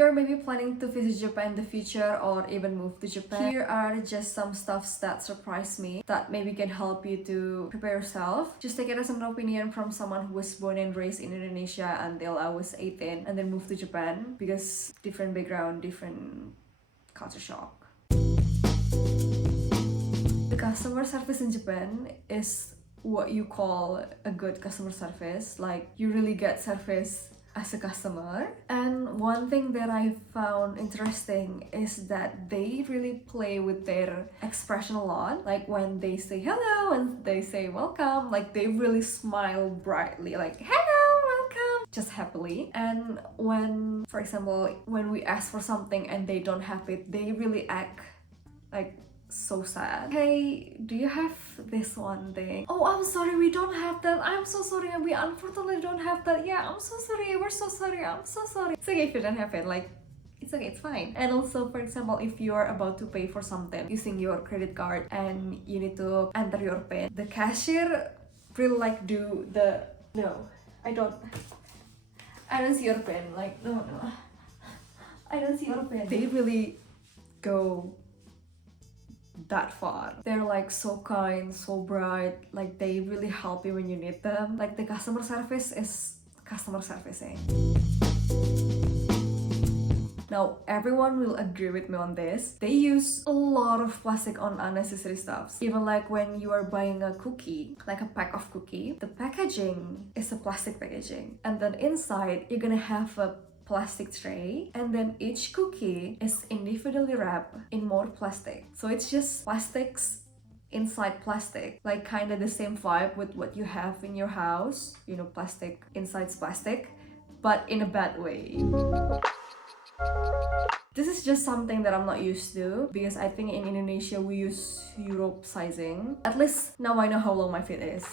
you're maybe planning to visit Japan in the future or even move to Japan, here are just some stuffs that surprised me that maybe can help you to prepare yourself. Just take it as an opinion from someone who was born and raised in Indonesia until I was 18 and then moved to Japan, because different background, different culture shock. The customer service in Japan is what you call a good customer service. Like, you really get service as a customer. And one thing that I found interesting is that they really play with their expression a lot. Like when they say hello and they say welcome, like they really smile brightly, like hello, welcome, just happily. And when, for example, when we ask for something and they don't have it, they really act like so sad. Hey, do you have this one thing? Oh, I'm sorry, we don't have that. I'm so sorry, we unfortunately don't have that. Yeah, I'm so sorry, we're so sorry, I'm so sorry. It's okay if you don't have it, like, it's okay, it's fine. And also, for example, if you are about to pay for something using your credit card and you need to enter your PIN, the cashier really like do the, no, I don't see your PIN, like, no, I don't see your PIN. They really go that far. They're like so kind, so bright, like they really help you when you need them. Like the customer service is customer servicing. Now, everyone will agree with me on this. They use a lot of plastic on unnecessary stuff. Even like when you are buying a cookie, like a pack of cookie, the packaging is a plastic packaging. And then inside, you're gonna have a plastic tray, and then each cookie is individually wrapped in more plastic. So it's just plastics inside plastic, like kind of the same vibe with what you have in your house, you know, plastic inside's plastic, but in a bad way. This is just something that I'm not used to, because I think in Indonesia we use Europe sizing. At least now I know how long my feet is.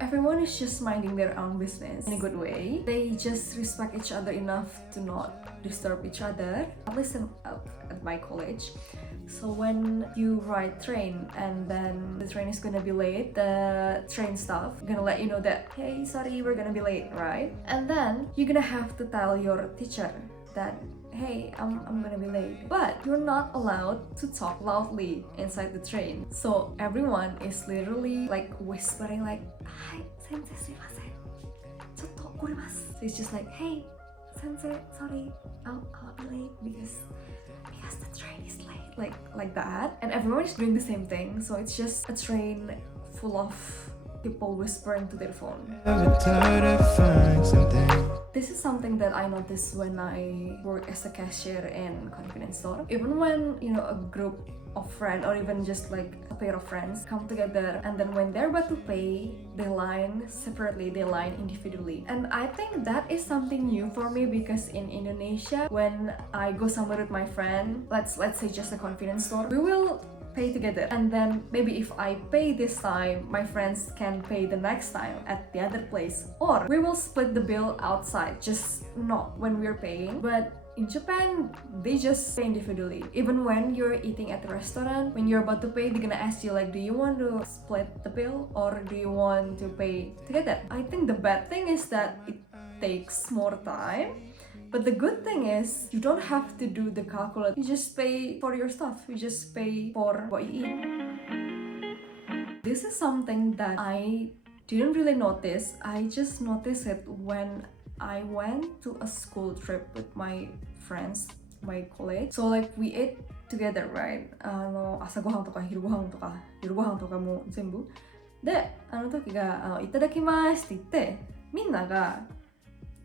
Everyone is just minding their own business in a good way. They just respect each other enough to not disturb each other, at least at my college. So when you ride train and then the train is gonna be late, the train staff gonna let you know that, hey, sorry, we're gonna be late, right? And then you're gonna have to tell your teacher that, hey, I'm gonna be late. But you're not allowed to talk loudly inside the train. So everyone is literally like whispering like, hi, sensei, sumimasen, chotto okurimasu. So it's just like, hey, sensei, sorry, I'll be late because the train is late. Like that. And everyone is doing the same thing. So it's just a train full of people whispering to their phone. This is something that I noticed when I work as a cashier in convenience store. Even when, you know, a group of friends or even just like a pair of friends come together, and then when they're about to pay, they line separately, they line individually. And I think that is something new for me, because in Indonesia, when I go somewhere with my friend, let's say just a convenience store, we will pay together, and then maybe if I pay this time, my friends can pay the next time at the other place, or we will split the bill outside, just not when we're paying. But in Japan, they just pay individually. Even when you're eating at the restaurant, when you're about to pay, they're gonna ask you like, do you want to split the bill or do you want to pay together? I think the bad thing is that it takes more time. But the good thing is, you don't have to do the calculate. You just pay for your stuff. You just pay for what you eat. This is something that I didn't really notice. I just noticed it when I went to a school trip with my friends, my college. So like we ate together, right? 朝ごはんとか昼ごはんとか夜ごはんとかも全部。で、あの時がいただきますって言って、みんなが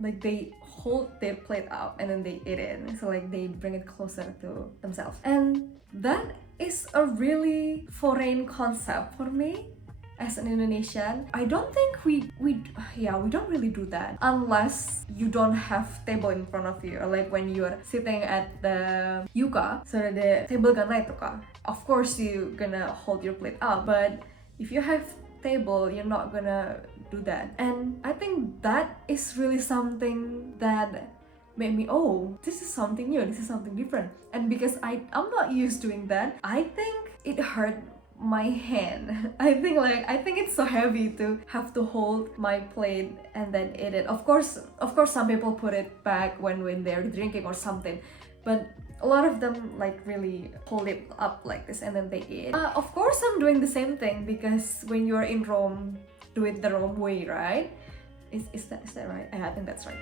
like they hold their plate up and then they eat it. So like they bring it closer to themselves. And that is a really foreign concept for me as an Indonesian. I don't think we don't really do that unless you don't have table in front of you, or like when you're sitting at the yuka, so the table ga nai toka. Of course you're gonna hold your plate up, but if you have table, you're not gonna do that. And I think that is really something that made me, oh, this is something new, this is something different. And because I'm not used to doing that, I think it hurt my hand. I think it's so heavy to have to hold my plate and then eat it. Of course some people put it back when they're drinking or something, but a lot of them like really hold it up like this and then they eat. Of course I'm doing the same thing, because when you're in Rome, do it the Rome way, right? Is that right? I think that's right.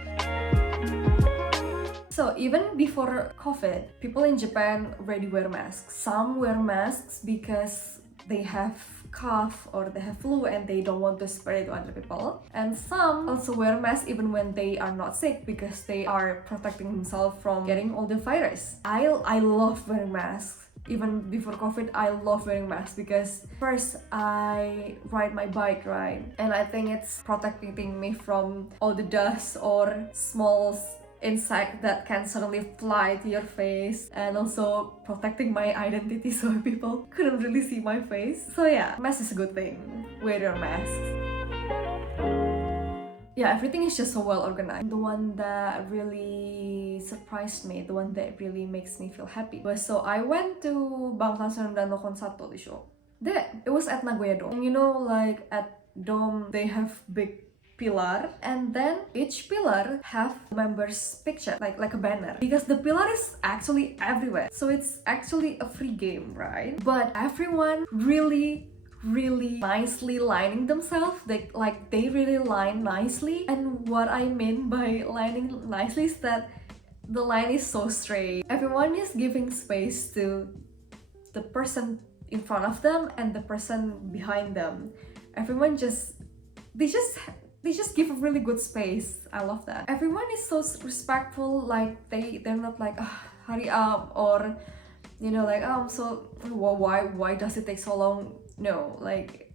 So even before COVID, people in Japan already wear masks. Some wear masks because they have cough or they have flu and they don't want to spread it to other people. And some also wear masks even when they are not sick, because they are protecting themselves from getting all the virus. I love wearing masks. Even before COVID, I love wearing masks because first, I ride my bike, right? And I think it's protecting me from all the dust or small insect that can suddenly fly to your face, and also protecting my identity so people couldn't really see my face. So yeah, mask is a good thing. Wear your mask. Yeah, everything is just so well organized. The one that really surprised me, the one that really makes me feel happy was, so I went to Bangtan dan Nokon Sato di show. It was at Nagoya Dome. And you know, like at Dome, they have big pillar, and then each pillar have members picture, like a banner, because the pillar is actually everywhere, so it's actually a free game, right? But everyone really nicely lining themselves. They really line nicely, and what I mean by lining nicely is that the line is so straight. Everyone is giving space to the person in front of them and the person behind them. Everyone they just give a really good space. I love that. Everyone is so respectful. Like they're not like, hurry up, or you know, like, so why does it take so long? No, like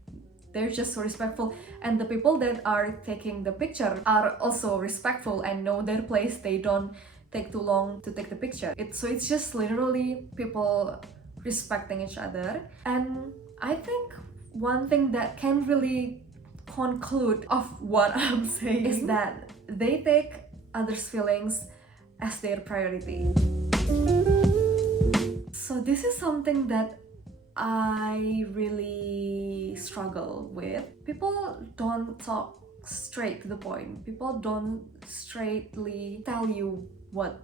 they're just so respectful, and the people that are taking the picture are also respectful and know their place. They don't take too long to take the picture. It's just literally people respecting each other. And I think one thing that can really conclude of what I'm saying is that they take others' feelings as their priority. So this is something that I really struggle with. People don't talk straight to the point. People don't straightly tell you what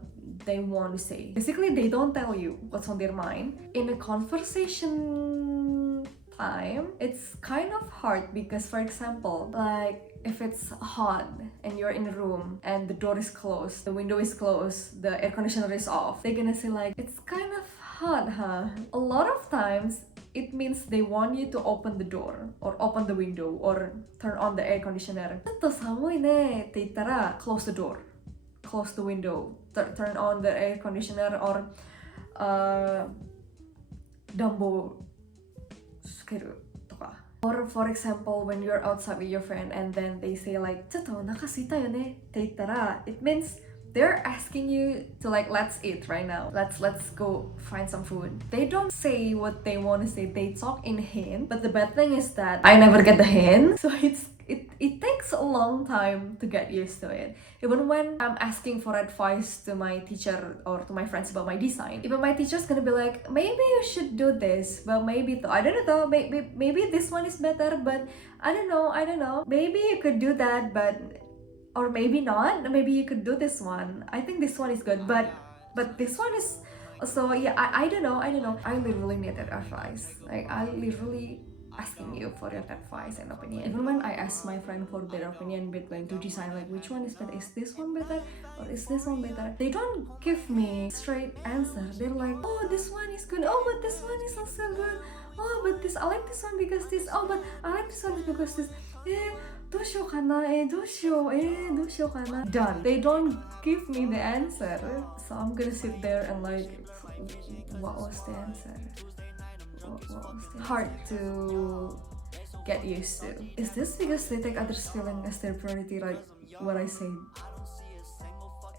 they want to say. Basically, they don't tell you what's on their mind. In a conversation time, it's kind of hard because, for example, like if it's hot and you're in a room and the door is closed, the window is closed, the air conditioner is off, they're gonna say like, it's kind of hot, huh? A lot of times it means they want you to open the door or open the window or turn on the air conditioner. Close the door, close the window, turn on the air conditioner, or dambo sukeru toka. Or for example, when you're outside with your friend and then they say like, "Chotto nakasita yo ne," it means they're asking you to like, let's eat right now. Let's go find some food. They don't say what they want to say. They talk in hint. But the bad thing is that I never get the hint. So it takes a long time to get used to it. Even when I'm asking for advice to my teacher or to my friends about my design, even my teacher's gonna be like, maybe you should do this, but maybe I don't know, maybe this one is better, but I don't know. Maybe you could do that, but or maybe not. Maybe you could do this one. I think this one is good, but this one is. So yeah, I don't know. I literally need that advice. Like I literally asking you for your advice and opinion. Even when I ask my friend for their opinion between to design, like which one is better, is this one better or is this one better, they don't give me straight answer. They're like, oh, this one is good, oh, but this one is also good, oh, but this, I like this one because this, oh, but I like this one because this, done. They don't give me the answer. So I'm gonna sit there and like, what was the answer? Hard to get used to. Is this because they take others' feeling as their priority, like what I said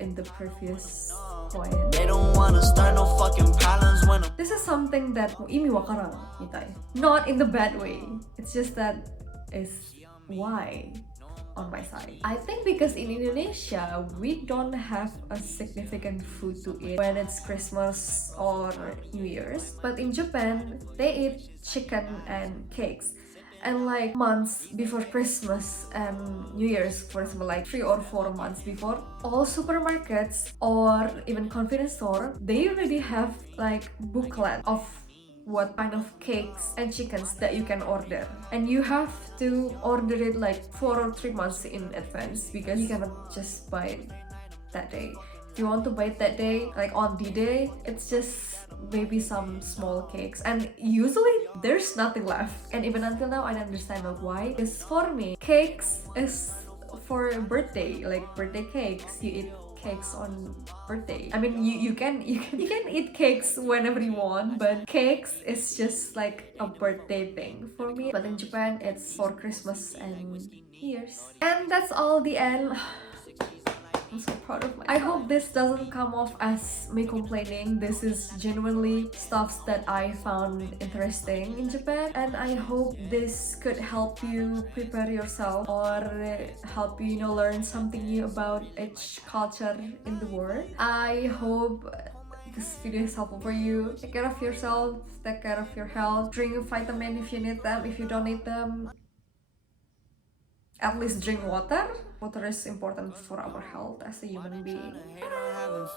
in the previous point? They don't wanna start no fucking problems when this is something that imi wakarang mitai. Not in the bad way. It's just that is why. on my side. I think because in Indonesia, we don't have a significant food to eat when it's Christmas or New Year's. But in Japan, they eat chicken and cakes. And like months before Christmas and New Year's, for example, like 3 or 4 months before, all supermarkets or even convenience store, they already have like booklet of what kind of cakes and chickens that you can order, and you have to order it like 4 or 3 months in advance because you cannot just buy it that day. If you want to buy it that day, like on the day, it's just maybe some small cakes, and usually there's nothing left. And even until now, I don't understand like why. Because for me, cakes is for birthday, like birthday cakes. You eat cakes on birthday. I mean, you can eat cakes whenever you want, but cakes is just like a birthday thing for me. But in Japan, it's for Christmas and New Year's. And that's all the end. I'm so proud of myself. I hope this doesn't come off as me complaining. This is genuinely stuff that I found interesting in Japan, and I hope this could help you prepare yourself or help you, learn something new about each culture in the world. I hope this video is helpful for you. Take care of yourself, take care of your health, drink vitamin if you need them. If you don't need them, at least drink water. Water is important for our health as a human being.